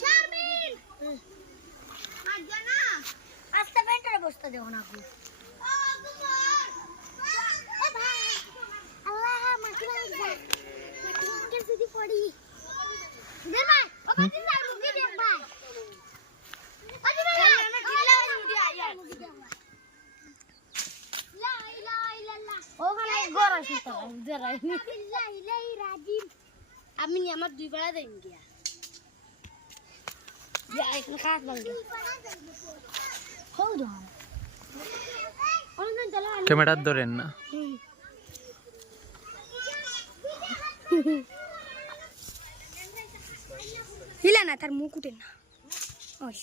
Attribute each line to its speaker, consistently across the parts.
Speaker 1: শারমিন আজ্জা না আস্তে পেন্টারে বসতে দেও না কো আল্লাহ মাটি ভাঙা মাটি ভাঙা যদি পড়ি দে ভাই ও বাদি না মুগি দে ভাই বাদি ভাই না কিলা মুগি আইয়া লা ইলাহা ইল্লাল্লাহ ওখানে ঘর আছে তো জরাই লা ইলাহি রাজিম আমি নি আমার দুই পাড়া দেন গিয়া ইয়া এখানে খাস বাংলা হৌদ অনলাইন চলা
Speaker 2: ক্যামেরা ধরেন না।
Speaker 1: হিলা না তার মুখ উঠে না। ওই।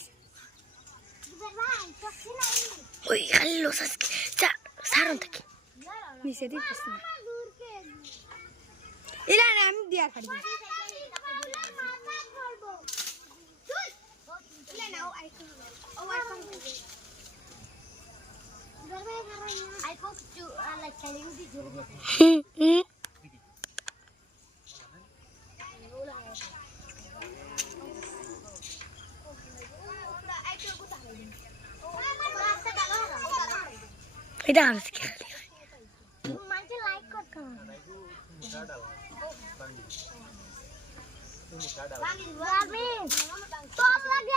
Speaker 1: ওই হ্যালো সাসকে। সারন থেকে নিচে দিতেছ। না ইলা না আমি দিয়া খাড়ি এটা আর কি খালি মাঝে লাইক করতে Garmin, tom lagi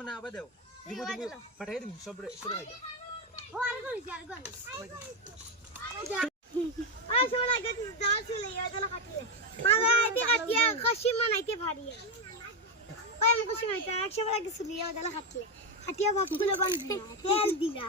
Speaker 2: দাও না আবার দাও দিব দিব পাঠাই দিম সব সব রাখি
Speaker 1: ও আর কোন জার কোন আ সব লাগে। তো দাও চলে ইয়া কাটিলে মালা আইতে কাটিয়া খুশি মানাইতে ভারি পাই আমি খুশি মাইতা একশো বার আগে চলে ইয়া কাটিলে। কাটিয়া বাকুলো বানতে তেল দিলা।